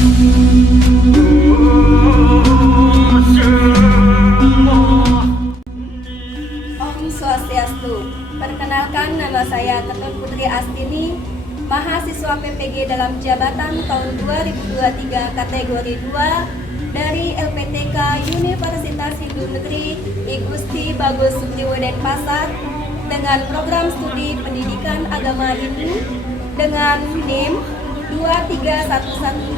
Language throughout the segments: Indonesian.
Om Swastiastu. Perkenalkan, nama saya Ketut Putri Astini, mahasiswa PPG dalam jabatan tahun 2023 kategori 2 dari LPTK Universitas Hindu Negeri I Gusti Bagus Supriwo Denpasar dengan program studi Pendidikan Agama Hindu dengan NIM 231181042.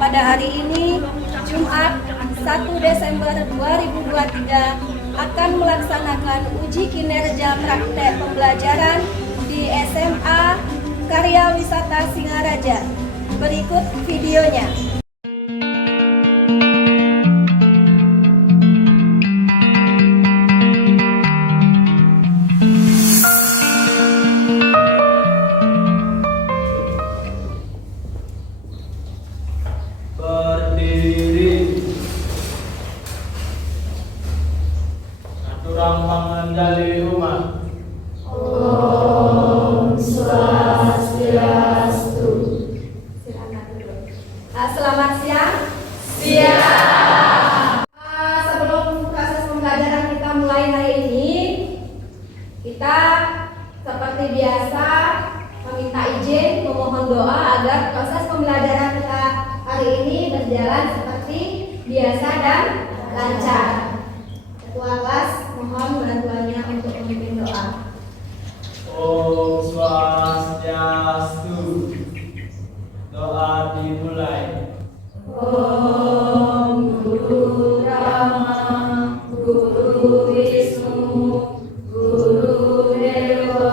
Pada hari ini, Jumat 1 Desember 2023, akan melaksanakan uji kinerja praktek pembelajaran di SMA Karya Wisata Singaraja. Berikut videonya. Berdiri. Aturang mengendali umat. Om Swastiastu. Silakan duduk. Selamat siang. Siang. Sebelum proses pembelajaran kita mulai hari ini, kita seperti biasa meminta izin, memohon doa agar proses pembelajaran kita hari ini berjalan seperti biasa dan lancar. Ketua kelas mohon bantuannya untuk memimpin doa. Om Swastiastu. Doa dimulai. Om Guru Brahma, Guru Wisnu, Guru Dewa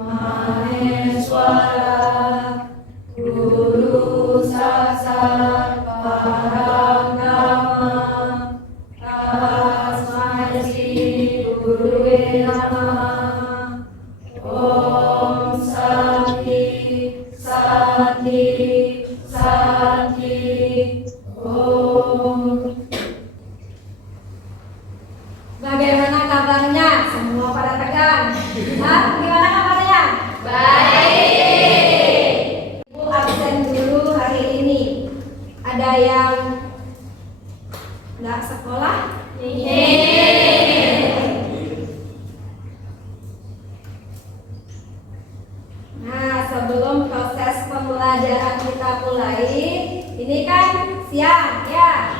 Maheswara, Guru Saksat Parambrahma, Tasmai Shri Gurave Namaha. Om Santi, Santi, Santi. Om. Bagaimana kabarnya? Semua pada tegang. Gimana kabarnya? Baik. Ibu absen dulu hari ini. Ada yang nggak sekolah? Nah, sebelum proses pembelajaran kita mulai, ini kan siang ya.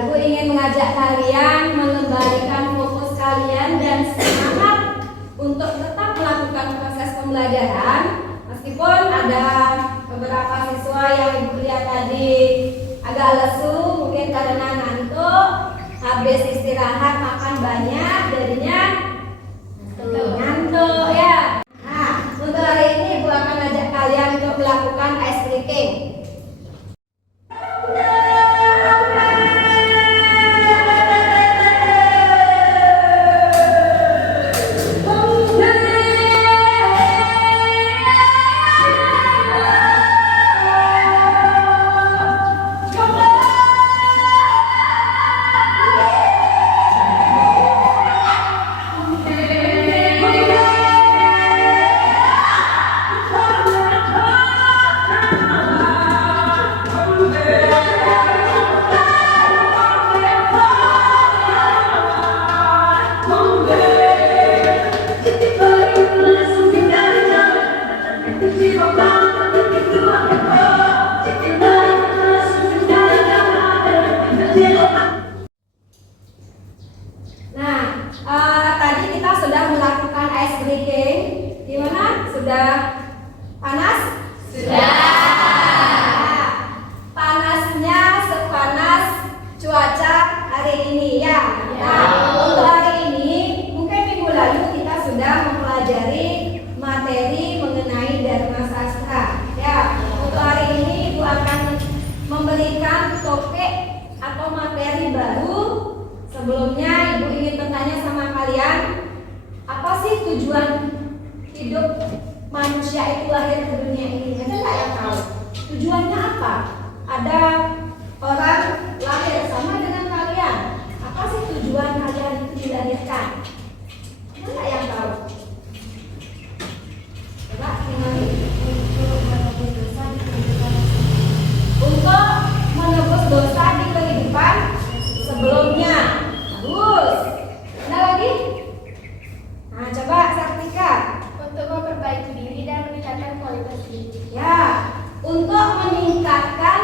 Ibu ingin mengajak kalian mengembalikan fokus kalian dan semangat untuk tetap melakukan proses pembelajaran. Meskipun ada beberapa siswa yang ibu lihat tadi agak lesu, mungkin karena ngantuk, habis istirahat makan banyak, jadinya ngantuk ya. Nah, untuk hari ini ibu akan ajak kalian untuk melakukan ice breaking. Tadi kita sudah melakukan ice breaking. Gimana? Sudah panas? Sudah. Panasnya sepanas cuaca hari ini ya. Nah, untuk hari ini, mungkin minggu lalu kita sudah mempelajari materi mengenai Dharma Sastra. Ya, untuk hari ini Ibu akan memberikan topik atau materi baru. Sebelumnya Ibu ingin bertanya sama kalian, apa sih tujuan hidup manusia itu lahir ke dunia ini? Ada nggak yang tahu? Tujuannya apa? Ada orang lahir sama dengan kalian. Apa sih tujuan kalian itu dilahirkan? Ada nggak yang tahu? Coba, gimana? Untuk menebus dosa di Ya, untuk meningkatkan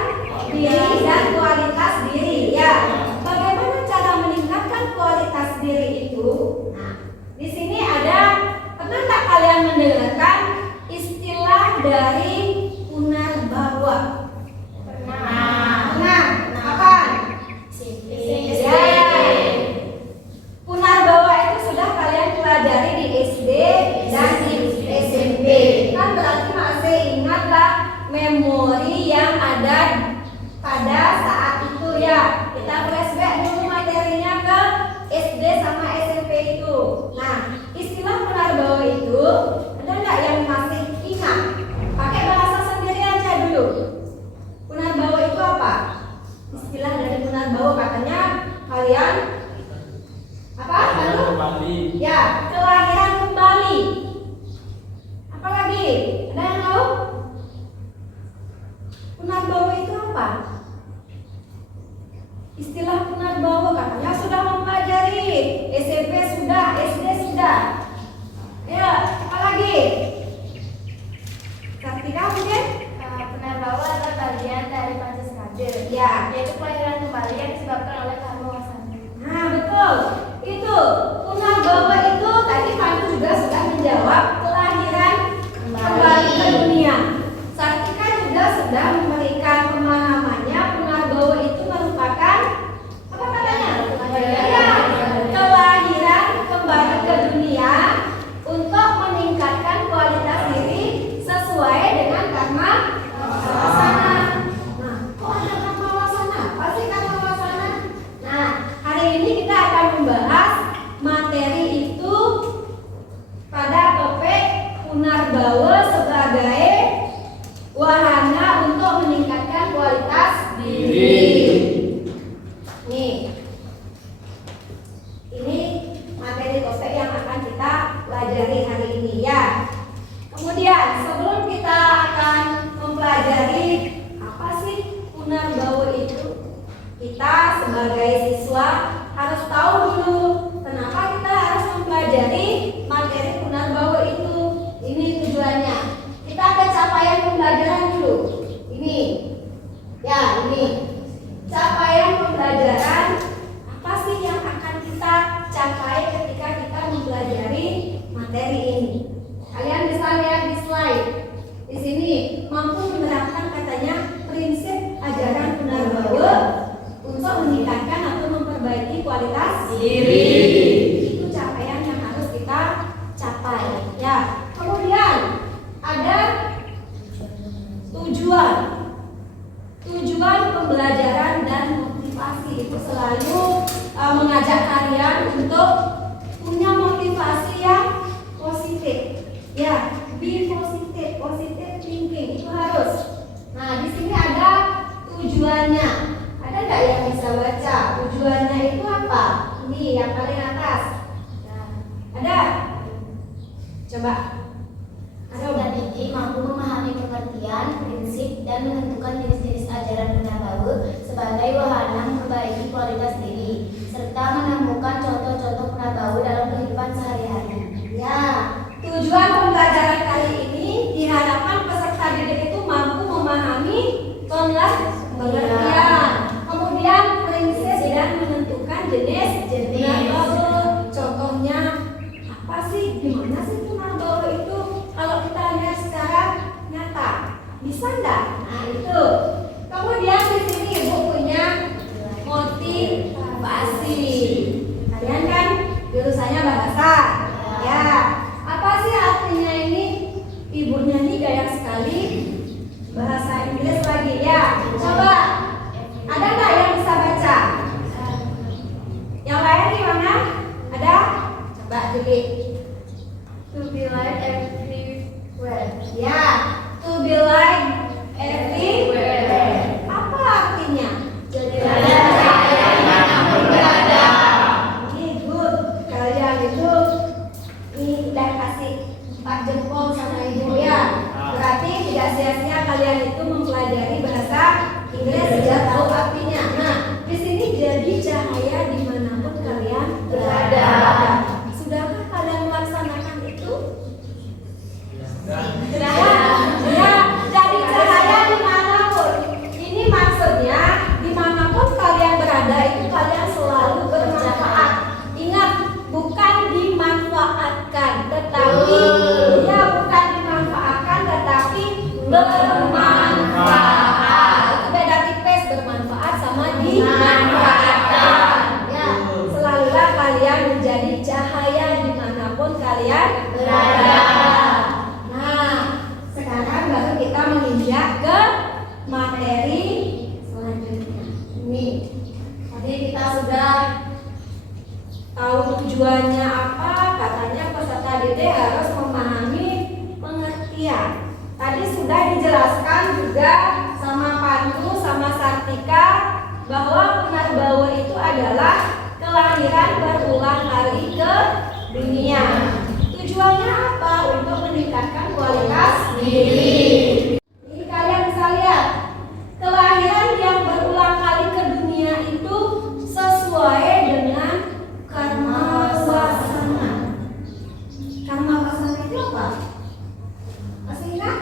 diri dan kualitas diri. Ya, bagaimana cara meningkatkan kualitas diri itu? Nah, di sini ada, pernah tak kalian mendengarkan istilah dari Punarbawa? Pernah. Kapan? Ya. Punarbawa itu sudah kalian pelajari di SD dan di SMP. Kan berarti masih ingatlah memori yang ada pada saat itu ya. Kita flashback dulu materinya ke SD sama SMP itu. Nah, istilah Punarbawa itu ada nggak yang masih ingat? Pakai bahasa sendiri aja dulu. Punarbawa itu apa? Istilah dari Punarbawa katanya kalian apa? Kembali. Ya, kelahiran kembali. Apa lagi? Ada yang tahu? Punarbawa itu apa? Istilah Punarbawa katanya sudah mempelajari. SMP sudah, SD sudah. Ya, apa lagi? Kartika mungkin? Punarbawa adalah bagian dari Pancasila, Ya. yaitu kelahiran kembali yang disebabkan oleh karma wasana. Nah, betul. Itu Punarbawa itu tadi Pandu juga sudah menjawab kelahiran kembali ke dunia. Sartika juga sudah memberikan pemahamannya Punarbawa itu merupakan apa katanya? Ya, kelahiran kembali ke dunia untuk meningkatkan kualitas diri sesuai dengan karma wasana. Nah, kok ada karma wasana? Apa sih karma wasana? Nah, hari ini kita akan membahas materi itu pada topik Punarbawa sebagai wahana untuk meningkatkan kualitas diri. Nih, ini materi topik yang akan kita pelajari hari ini ya. Kemudian sebelum kita akan mempelajari apa sih Punarbawa itu, kita sebagai siswa harus tahu dulu kenapa kita harus mempelajari materi Punarbawa itu. Ini tujuannya. Kita ada capaian pembelajaran dulu. Ini, ya ini capaian pembelajaran. Apa sih yang akan kita capai ketika kita mempelajari materi ini? Kalian bisa lihat di slide. Di sini mampu menerapkan katanya prinsip ajaran Punarbawa untuk meningkatkan atau memperbaiki kualitas diri. Itu capaian yang harus kita capai. Ya. Kemudian ada tujuan pembelajaran dan motivasi. Itu selalu mengajak kalian untuk punya motivasi yang positif. Ya, be positive, positive thinking itu harus. Nah, di sini ada tujuannya. Ada nggak yang bisa baca? Tujuannya itu apa? Ini yang paling atas. Nah, ada? Coba. Agar didik mampu memahami pengertian, prinsip, dan menentukan jenis-jenis ajaran Punarbawa sebagai wahana memperbaiki kualitas diri, serta menemukan contoh-contoh Punarbawa dalam kehidupan sehari-hari. Ya, tujuan pembelajaran kali ini diharapkan peserta didik itu mampu memahami pengertian, kemudian prinsip dan menentukan jenis Punarbawa. Contohnya apa sih? Gimana sih Punarbawa itu? Kalau kita lihat secara nyata, bisa enggak? Nah itu. Kemudian di sini ibu punya motivasi. Kalian kan jurusannya bahasa. Ya. Apa sih artinya ini? Ibunya ini gaya sekali bahasa Inggris lagi ya. Coba. Ada nggak yang bisa baca? Yang lain gimana? Ada? Coba jadi. To be like everywhere. Ya, to be like everywhere. Apa artinya? Jadi Ini good. Kalian itu ini udah kasih 4 jempol sama ibu ya. Berarti tidak sia-sia kalian itu mempelajari bahasa Inggris sudah tahu artinya. Nah, di sini jadi cahaya dimanapun kalian berada. Sudahkah kalian melaksanakan itu? Sudah. Ya. bermanfaat. Itu beda tipis bermanfaat sama dimanfaatkan. Ya, selalulah kalian menjadi cahaya dimanapun kalian berada. Nah, sekarang baru kita menginjak ke materi selanjutnya. Ini tadi kita sudah tahu tujuannya apa. Katanya peserta didik harus memahami pengertian. Tadi sudah dijelaskan juga sama Pandu sama Sartika bahwa Punarbawa itu adalah kelahiran berulang kali ke dunia. Tujuannya apa? Untuk meningkatkan kualitas diri. Ini kalian bisa lihat, kelahiran yang berulang kali ke dunia itu sesuai dengan karma wasana. Karma wasana itu apa? Masih ingat?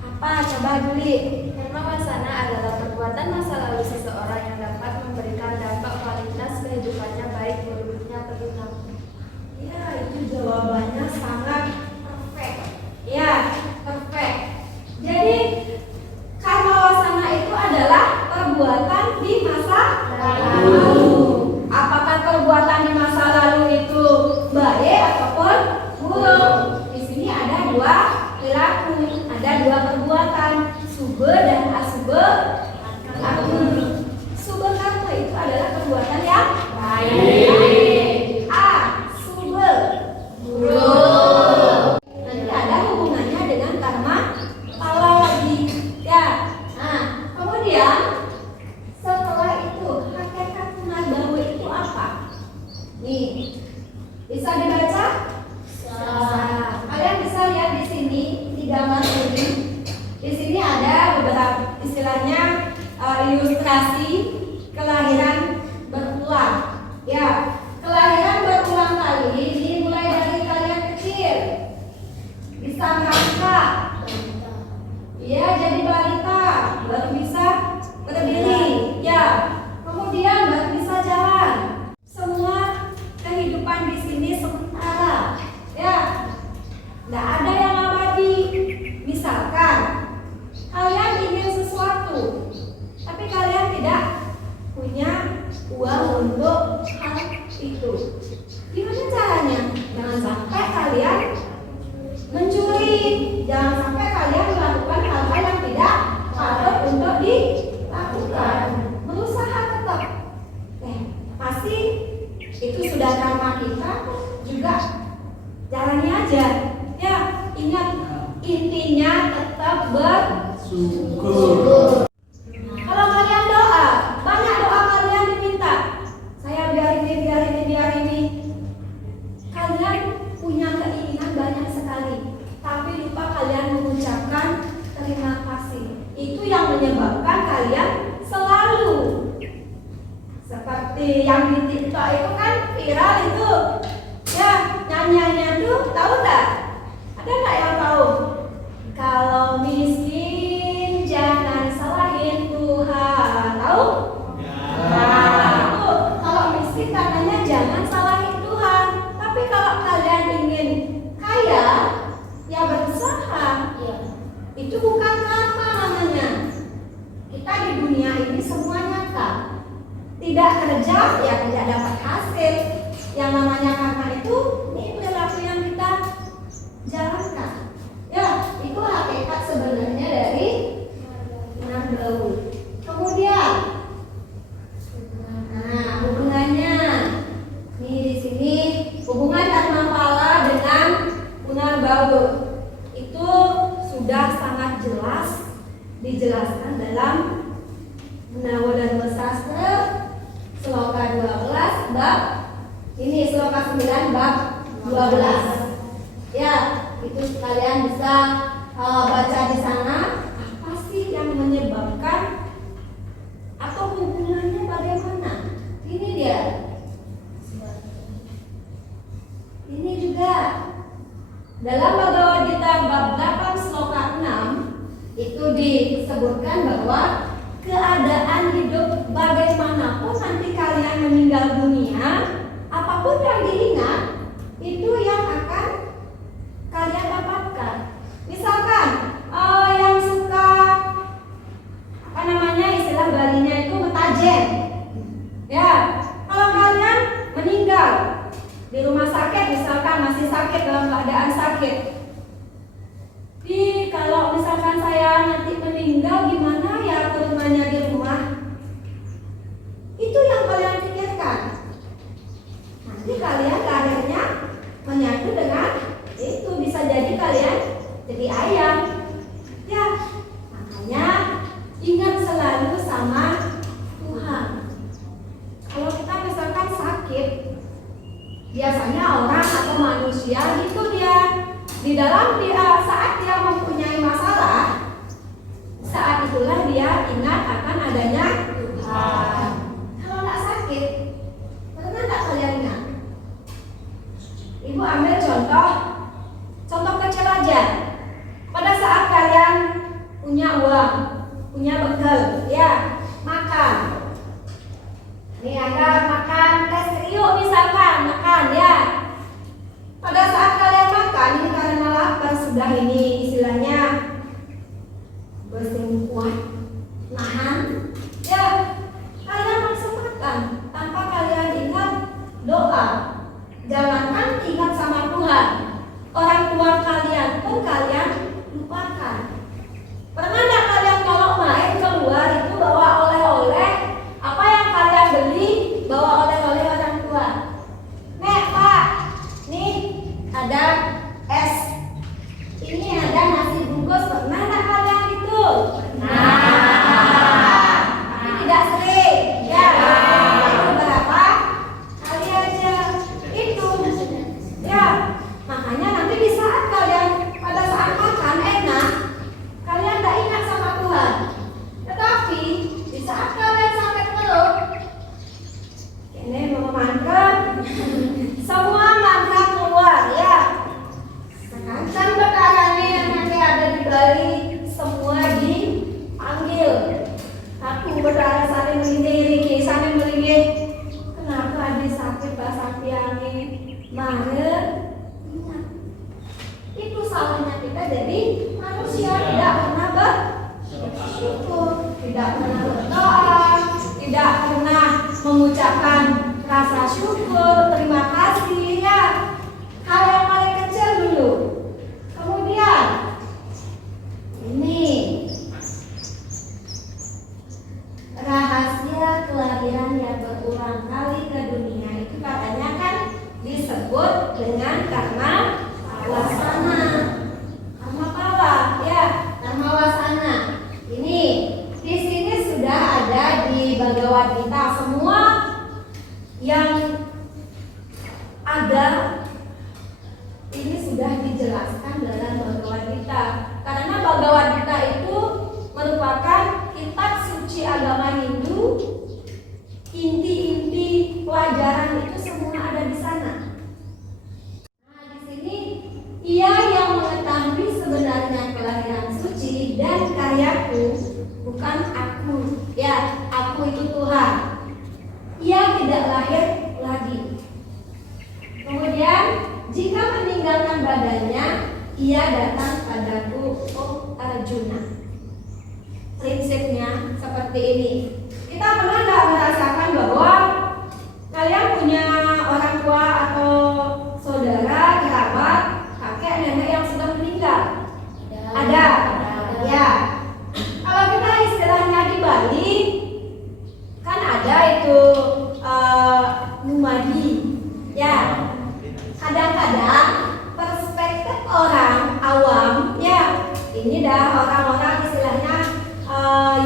Apa? Coba dulu. Karma wasana adalah perbuatan masa lalu seseorang yang dapat memberikan dampak kualitas kehidupannya baik buruknya berguna. Ya, itu jawabannya sangat perfect. Ya, perfect. Jadi karma wasana itu adalah perbuatan di masa lalu. Apakah perbuatan di masa lalu itu baik ataupun buruk? Di sini ada dua perilaku, ada dua perbuatan, sube dan asube karma. Sube karma itu adalah perbuatan yang baik. Sube buruk. Nanti ada hubungannya dengan karma pala lagi. Ya. Nah, kemudian setelah itu hakikat Punarbawa itu apa? Nih, bisa dibaca? Kalian bisa lihat di sini di gambar ini. Di sini ada beberapa istilahnya ilustrasi kelahiran berulang. Ya, kelahiran berulang kali dimulai dari kalian kecil. Bisa merangkak. Ya, jadi balita baru bisa berdiri. Ya, kemudian baru bisa jalan. Semua kehidupan di sini sementara. Ya, tidak ada yang abadi. Misalkan kalian ingin sesuatu, tapi kalian tidak punya uang untuk hal itu. Gimana caranya? Jangan sampai kalian mencuri, jangan sampai kalian melakukan hal-hal yang tidak patut untuk dilakukan. Berusaha tetap. Pasti itu sudah karma kita juga. Jalannya aja. Ya, ingat intinya tetap bersyukur. Kalau kalian doa, banyak doa kalian diminta. Saya biar ini. Kalian punya keinginan banyak sekali, tapi lupa kalian mengucapkan terima kasih. Itu yang menyebabkan kalian selalu seperti yang di TikTok itu kan viral itu. Ya, nyanyiannya tuh tahu tak? Ada nggak yang tahu? Kalau miskin jangan salahin Tuhan. Tahu? Nah, itu kalau miskin katanya jangan salahin Tuhan. Tapi kalau kalian ingin kaya, ya berusaha. Itu bukan karma namanya. Kita di dunia ini semua nyata. Tidak kerja, ya tidak dapat hasil. Yang namanya karma itu, ini perilaku yang kita jalankan. Ya, itu hakikat sebenarnya dari Punarbawa. Kemudian, nah hubungannya, nih di sini hubungan karma pala dengan Punarbawa itu sudah sangat jelas dijelaskan dalam Gunawa Dharma Sastra Sloka 12 bab ini Sloka 9 bab 12. Ya, itu kalian bisa baca di sana. Apa sih yang menyebabkan atau hubungannya bagaimana? Ini dia. Ini juga dalam Bhagavad Gita bab 8 Sloka 6 itu disebutkan bahwa keadaan hidup bagaimanapun nanti kalian meninggal dunia, apapun yang diingat itu yang akan kalian dapatkan. Misalkan meninggal gimana ya ke rumahnya di rumah? Itu yang kalian pikirkan. Nanti kalian lahirnya menyatu dengan itu, bisa jadi kalian jadi ayam. Ya, makanya ingat selalu sama Tuhan. Kalau kita misalkan sakit, biasanya orang atau manusia itu dia di dalam saat dia mempunyai masalah, saat itulah dia ingat akan adanya Tuhan. Kalau nggak sakit, pernah nggak kalian ingat? Ibu ambil contoh kecil aja. Pada saat kalian punya uang, punya bekal, ya makan. Nih ada makan tes kriuk misalkan, makan ya. Pada saat kalian makan ini karena lapar sudah ini istilahnya bersin kuat, nahan, ya kalian langsung makan tanpa kalian ingat doa. Jangankan ingat sama Tuhan, orang tua kalian pun kalian lupakan. Pernah nggak kalian kalau main keluar itu bawa oleh-oleh, apa yang kalian beli bawa oleh-oleh orang tua? Nek Pak, nih ada es, ini ada nasi bungkus, pernah nggak kalian itu? Tapi tidak sering, ya. Beberapa kali aja itu, ya. Makanya nanti di saat kalian pada saat makan enak, kalian tidak ingat sama Tuhan. Tetapi di saat kalian sakit perut, ini mau makan, semua mantra keluar ya. Sekancang perkaranya yang nanti ada di Bali semua dipanggil. Aku berdarah saling melindungi, saling melindungi. Kenapa ada sakit bahasa angin? Mare, ingat. Itu salahnya kita jadi manusia tidak pernah bersyukur, tidak pernah berdoa, tidak pernah mengucapkan rasa syukur, terima kasih ya. Hal yang paling kecil dulu. Kemudian ini rahasia kelahiran yang berulang kali ke dunia itu katanya kan disebut dengan karma wasana. Karma pala ya, karma wasana. Ini di sini sudah ada di Bhagavad Gita semua yang ada ini sudah dijelaskan dalam Bhagavad Gita. Karena Bhagavad Gita itu merupakan kitab suci agama Hindu. Inti-inti pelajaran itu semua ada di sana. Nah, di sini ia yang mengetahui sebenarnya kelahiran suci dan karyaku, bukan aku. Ya, aku itu Tuhan. Ia tidak lahir lagi. Kemudian jika meninggalkan badannya, ia datang padaku, oh Arjuna. Prinsipnya seperti ini. Kita pernah nggak merasakan bahwa kalian punya orang tua atau saudara, kerabat, kakek, nenek yang sudah meninggal? Ada. Ya. Kalau kita istilahnya di Bali, kan ada itu numadi. Ya. Kadang-kadang perspektif orang awam, ya, ini dah orang-orang istilahnya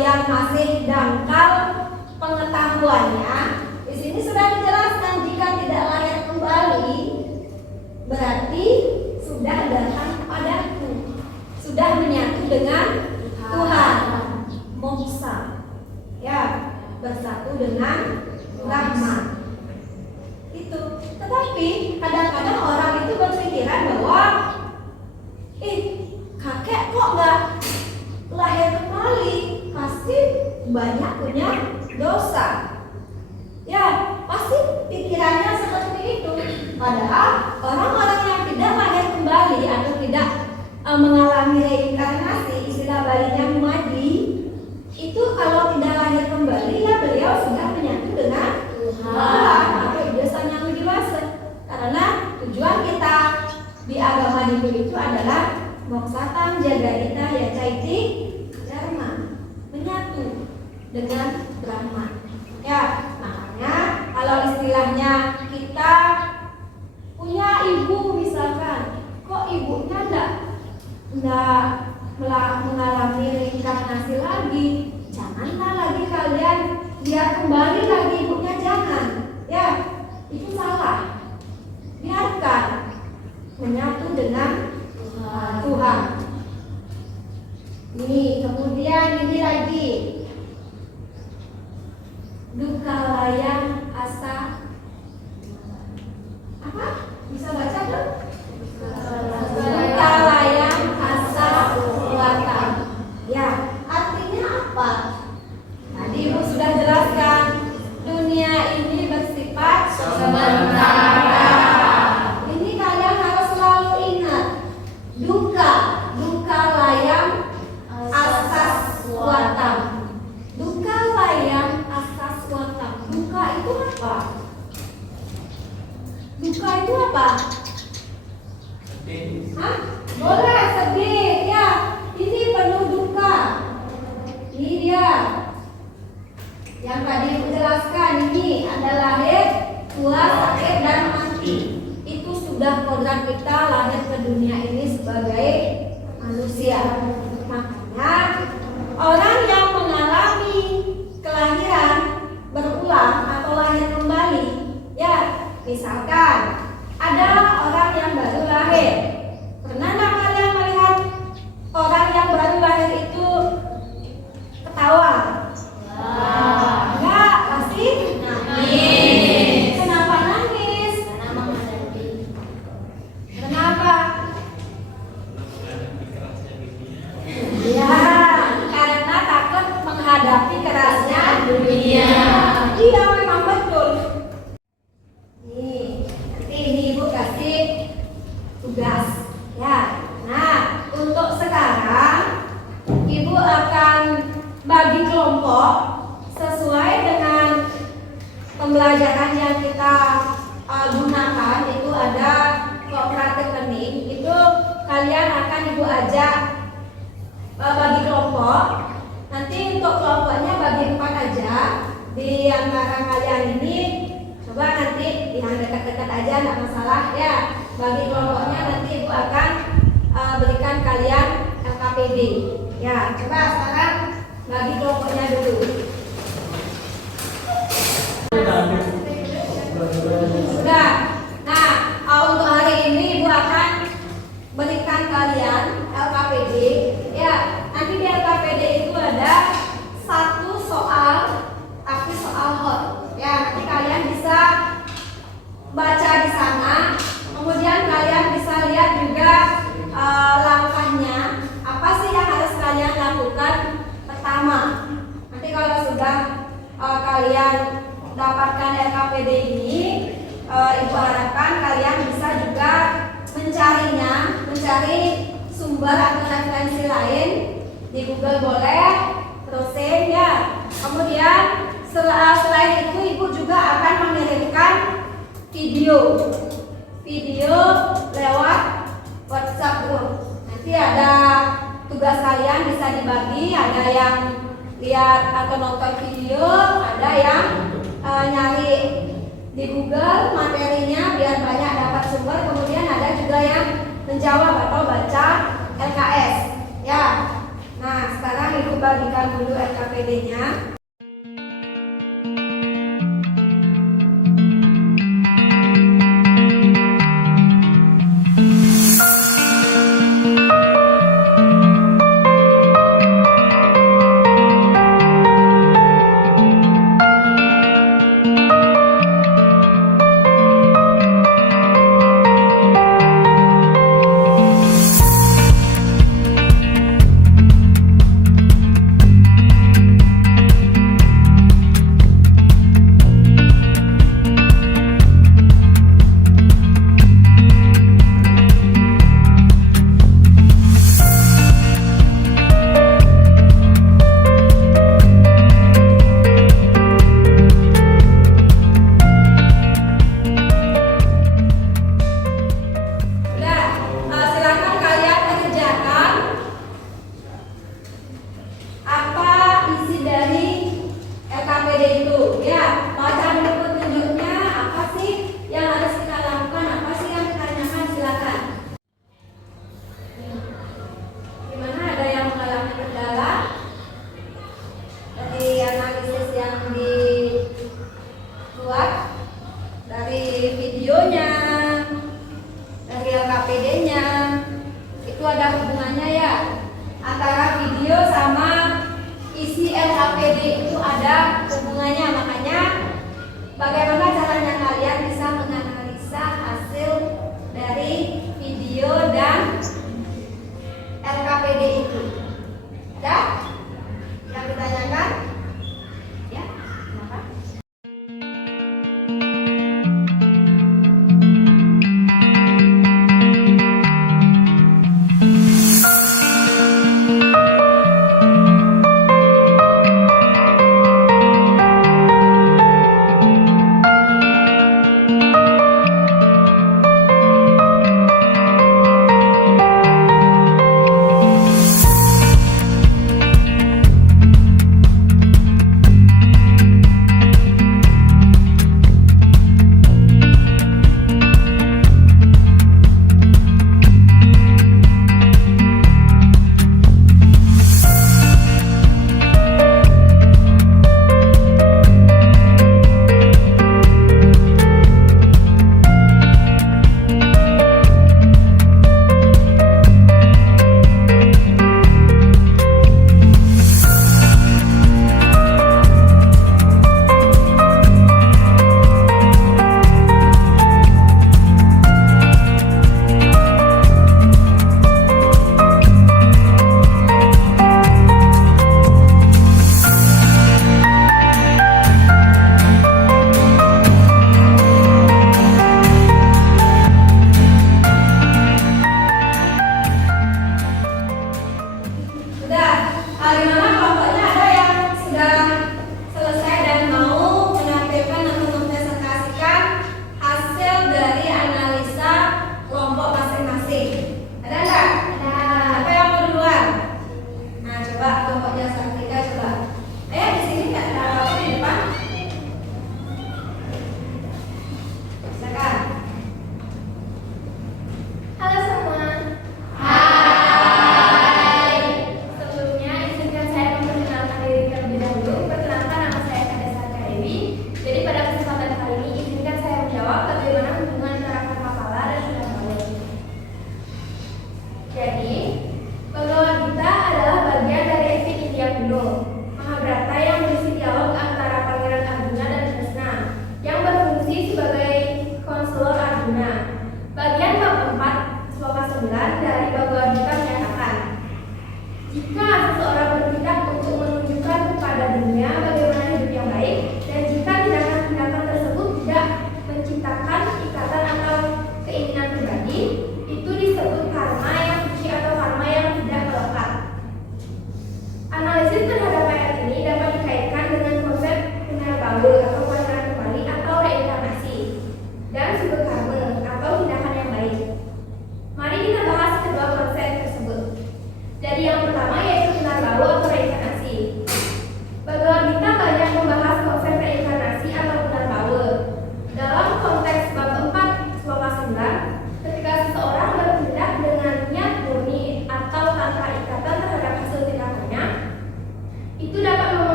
yang masih dangkal pengetahuannya. Di sini sudah dijelaskan jika tidak lahir kembali, berarti sudah datang padaku, sudah menyatu dengan Tuhan, moksa, ya, bersatu dengan Rahman. Itu. Tetapi kadang-kadang orang itu berpikiran bahwa kakek kok nggak lahir kembali, pasti banyak punya dosa. Ya, pasti pikirannya seperti itu. Padahal orang-orang yang tidak lahir kembali atau tidak mengalami reinkarnasi, istilah Balinya mati, itu kalau tidak lahir kembali ya beliau sudah menyatu dengan Tuhan atau dosa yang lebih dewasa. Karena tujuan kita di agama Hindu itu adalah moksatam jagadita ya caiti dharma. dengan Brahma. Ya, makanya kalau istilahnya kita punya ibu misalkan, kok ibunya enggak mengalami reinkarnasi lagi, janganlah lagi kalian biar kembali lagi ibunya, jangan. Ya, itu salah. Biarkan menyatu dengan Tuhan. Ini kemudian ini lagi duka layang asa apa? Bisa baca dong? Duka layang asa wata. Ya, artinya apa? Tadi Ibu sudah jelaskan, dunia ini bersifat sementara. Ini kalian harus selalu ingat, duka layang asas watam. Duka layang asas watam. Duka itu apa? Duka itu apa? Hah? Boleh sedih, ya. Ini penuh duka. Ini dia. Yang tadi Ibu jelaskan, ini ada lahir, tua, sakit, dan mati. Itu sudah kodrat kita lahir ke dunia ini sebagai manusia. Makanya orang yang mengalami kelahiran berulang atau lahir kembali, ya, misalkan ada orang yang baru lahir. Pernah nggak kalian melihat orang yang baru lahir itu ketawa? Enggak, pasti nangis. Kenapa nangis? Karena menghadapi. Kenapa? Ya, karena takut menghadapi kerasnya dunia. Iya, memang betul. Nih, nanti ini Ibu kasih tugas. Ya, nah untuk sekarang Ibu akan bagi kelompok sesuai dengan pembelajaran yang kita gunakan. Itu ada cooperative learning. Itu kalian akan Ibu ajak bagi kelompok. Nanti untuk kelompoknya bagi 4 aja. Di antara kalian ini coba nanti yang dekat-dekat aja, nggak masalah ya. Bagi kelompoknya nanti Ibu akan berikan kalian LKPD. Ya, coba sekarang bagi kelompoknya dulu. Sudah. Nah, untuk hari ini Ibu akan berikan kalian LKPD. Ya, nanti di LKPD itu ada 1 soal, tapi soal hot. Ya, nanti kalian bisa baca di sana. Kemudian kalian bisa lihat juga langkahnya. Apa sih yang harus kalian lakukan? Pertama, nanti kalau sudah kalian dapatkan LKPD ini, Ibu harapkan kalian bisa juga mencari sumber atau referensi lain di Google boleh, terusin ya. Kemudian selain itu Ibu juga akan mengirimkan video lewat WhatsApp group. Nanti ada tugas kalian bisa dibagi, ada yang lihat atau nonton video, ada yang nyari di Google materinya biar banyak dapat sumber. Kemudian ada juga yang menjawab atau baca LKS. Ya. Nah, sekarang Ibu bagikan dulu LKPD-nya. antara video sama isi LKPD itu ada hubungannya. Makanya bagaimana caranya kalian bisa menganalisa hasil dari video dan LKPD itu? Ada yang ditanyakan? Ya, kenapa?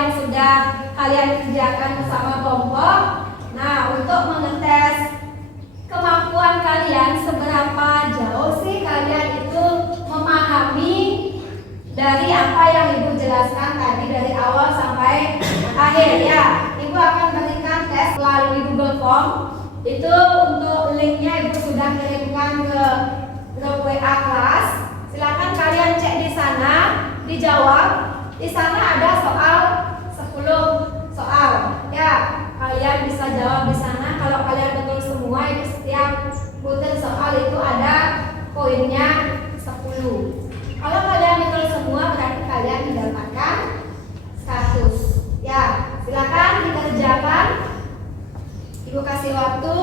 yang sudah kalian kerjakan bersama kelompok. Nah, untuk mengetes kemampuan kalian seberapa jauh sih kalian itu memahami dari apa yang Ibu jelaskan tadi dari awal sampai akhir ya. Ibu akan berikan tes melalui Google Form. Itu untuk linknya Ibu sudah kirimkan ke grup WA kelas. Silakan kalian cek di sana, dijawab. Di sana ada soal 10 soal. Ya, kalian bisa jawab di sana. Kalau kalian betul semua, itu setiap butir soal itu ada poinnya 10. Kalau kalian betul semua, berarti kalian mendapatkan 100. Ya, silakan dikerjakan. Ibu kasih waktu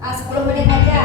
10 menit aja.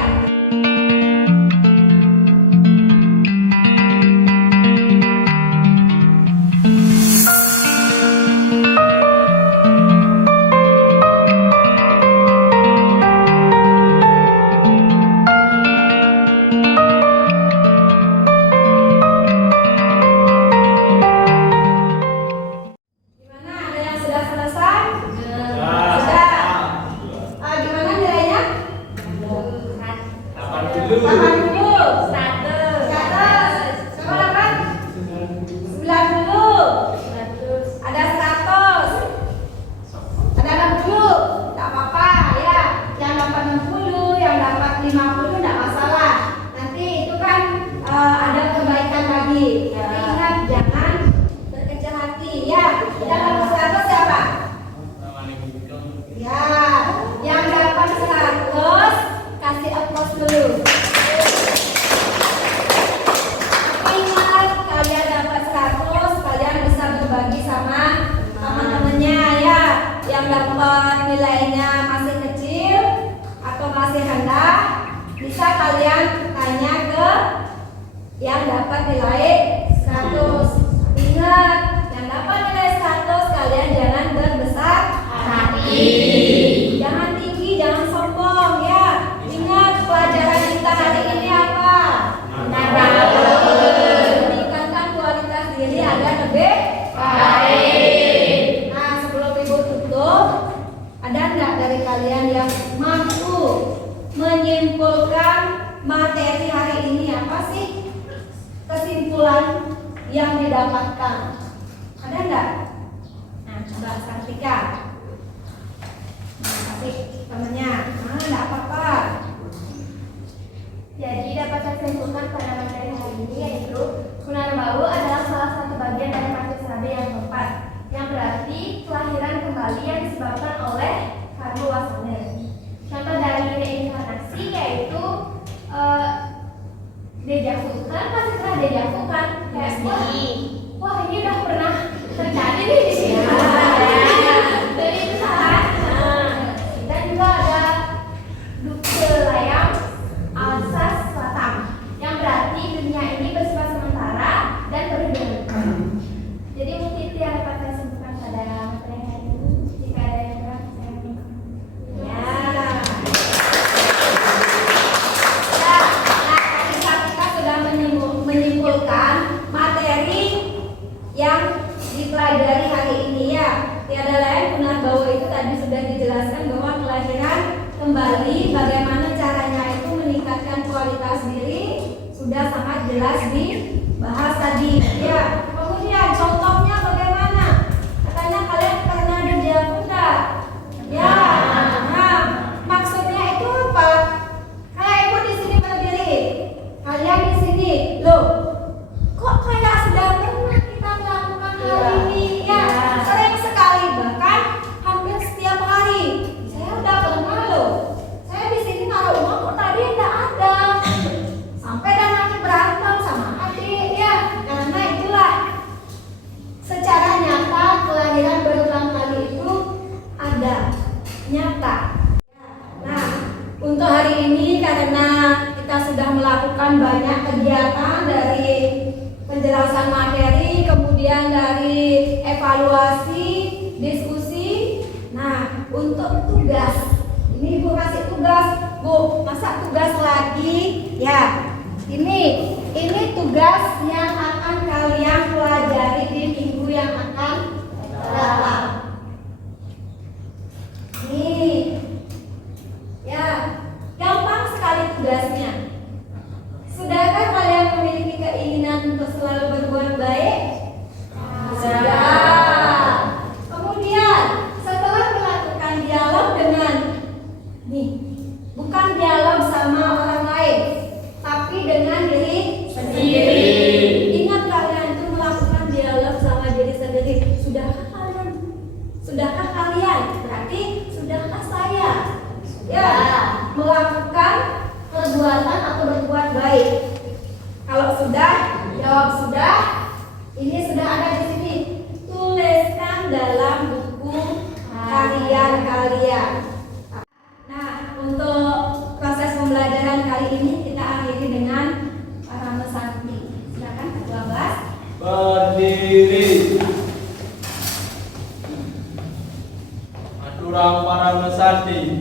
Yang didapatkan ada enggak? Nah, coba saksikan. Kasih temennya. Enggak apa-apa. Jadi dapat saya simpulkan pada materi hari ini yaitu Punarbau adalah salah satu bagian dari matrix HB yang keempat, yang berarti kelahiran kembali yang disebabkan oleh karbowasaner. Contoh dari reinkarnasi yaitu dejavu. Kalian pasti pernah dejavu kan? Kayak wah ini udah pernah terjadi nih di sini. Jadi itu salah. Dan juga ada dukul layang Alsas Selatan, yang berarti dunia ini bersifat sementara dan berhubungan. Jadi mungkin itu yang dapat saya sebutkan pada materi hari ini. Jika ada yang kurang, saya minta. Menyimpulkan materi yang dipelajari hari ini ya. Tiada lain, Punarbau itu tadi sudah dijelaskan bahwa kelahiran kembali, bagaimana caranya itu meningkatkan kualitas diri, sudah sangat jelas dibahas tadi ya. Kemudian contohnya bagaimana? Katanya kalian pernah dejavu enggak? Ya. Nah, maksudnya itu apa? Kayak ibu di sini berdiri, kalian di sini, loh, kok kayak sudah pernah kita melakukan hal ini? Ya, sering sekali, bahkan hampir setiap hari. Saya udah pernah loh. Saya di sini naruh uang kok tadi enggak ada. Sampai dan nanti berantem sama adik ya. Karena itulah secara nyata kelahiran berulang kali itu ada, nyata. Nah, untuk hari ini karena kita sudah melakukan banyak kegiatan dari penjelasan materi, kemudian dari evaluasi, diskusi. Nah, untuk tugas, ini Ibu kasih tugas, Bu, masa tugas lagi? Ya, ini tugas yang akan kalian pelajari di minggu yang akan datang. diri. Aturang para mesati